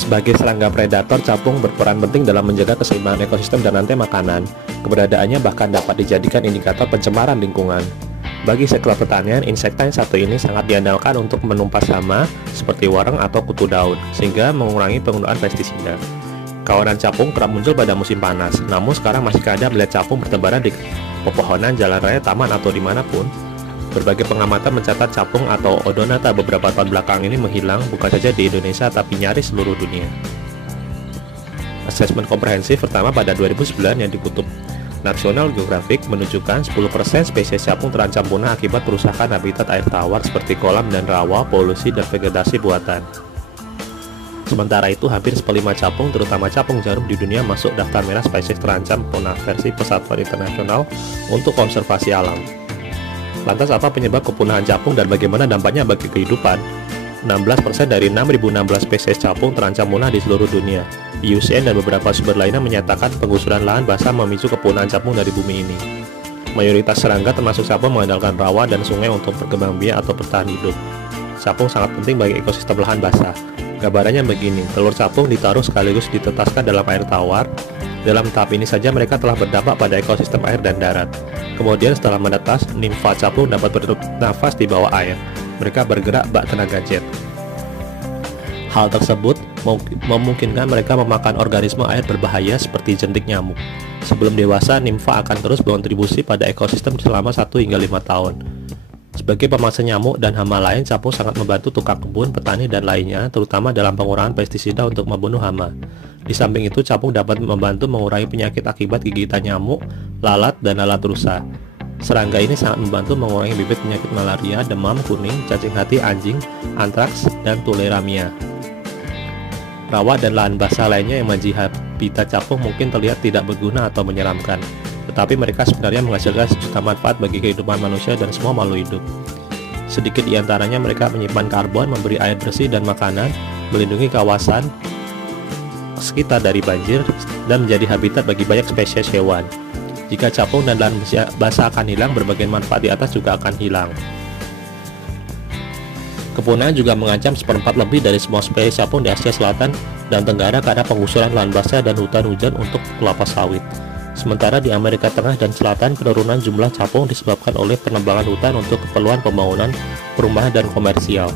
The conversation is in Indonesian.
Sebagai serangga predator, capung berperan penting dalam menjaga keseimbangan ekosistem dan rantai makanan. Keberadaannya bahkan dapat dijadikan indikator pencemaran lingkungan. Bagi sektor pertanian, insekta yang satu ini sangat diandalkan untuk menumpas hama seperti wareng atau kutu daun, sehingga mengurangi penggunaan pestisida. Kawanan capung kerap muncul pada musim panas, namun sekarang masih ada melihat capung bertebaran di pepohonan, jalan raya, taman, atau dimanapun. Berbagai pengamatan mencatat capung atau Odonata beberapa tahun belakang ini menghilang bukan saja di Indonesia tapi nyaris seluruh dunia. Asesmen komprehensif pertama pada 2009 yang dikutip National Geographic menunjukkan 10% spesies capung terancam punah akibat perusakan habitat air tawar seperti kolam dan rawa, polusi, dan vegetasi buatan. Sementara itu, hampir seperlima capung, terutama capung jarum di dunia, masuk daftar merah spesies terancam punah versi Persatuan Internasional untuk Konservasi Alam. Lantas apa penyebab kepunahan capung dan bagaimana dampaknya bagi kehidupan? 16% dari 6.016 spesies capung terancam punah di seluruh dunia. IUCN dan beberapa sumber lainnya menyatakan penggusuran lahan basah memicu kepunahan capung dari bumi ini. Mayoritas serangga termasuk capung mengandalkan rawa dan sungai untuk berkembang biak atau bertahan hidup. Capung sangat penting bagi ekosistem lahan basah. Gambarannya begini, telur capung ditaruh sekaligus ditetaskan dalam air tawar. Dalam tahap ini saja mereka telah berdampak pada ekosistem air dan darat. Kemudian setelah menetas, nimfa capung dapat bernafas di bawah air. Mereka bergerak bak tenaga jet. Hal tersebut memungkinkan mereka memakan organisme air berbahaya seperti jentik nyamuk. Sebelum dewasa, nimfa akan terus berkontribusi pada ekosistem selama 1 hingga 5 tahun. Sebagai pemangsa nyamuk dan hama lain, capung sangat membantu tukang kebun, petani, dan lainnya, terutama dalam pengurangan pestisida untuk membunuh hama. Di samping itu, capung dapat membantu mengurangi penyakit akibat gigitan nyamuk, lalat, dan lalat rusa. Serangga ini sangat membantu mengurangi bibit penyakit malaria, demam kuning, cacing hati anjing, antraks, dan tularemia. Rawa dan lahan basah lainnya yang menjadi habitat capung mungkin terlihat tidak berguna atau menyeramkan, tetapi mereka sebenarnya menghasilkan sejuta manfaat bagi kehidupan manusia dan semua makhluk hidup. Sedikit di antaranya mereka menyimpan karbon, memberi air bersih dan makanan, melindungi kawasan sekitar dari banjir, dan menjadi habitat bagi banyak spesies hewan. Jika capung dan lahan basah akan hilang, berbagai manfaat di atas juga akan hilang. Kepunahan juga mengancam 1/4 lebih dari semua spesies capung di Asia Selatan dan Tenggara karena penggusuran lahan basah dan hutan hujan untuk kelapa sawit. Sementara di Amerika Tengah dan Selatan, penurunan jumlah capung disebabkan oleh penebangan hutan untuk keperluan pembangunan, perumahan, dan komersial.